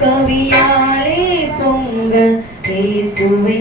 கவியாரே பொங்க இயேசுவை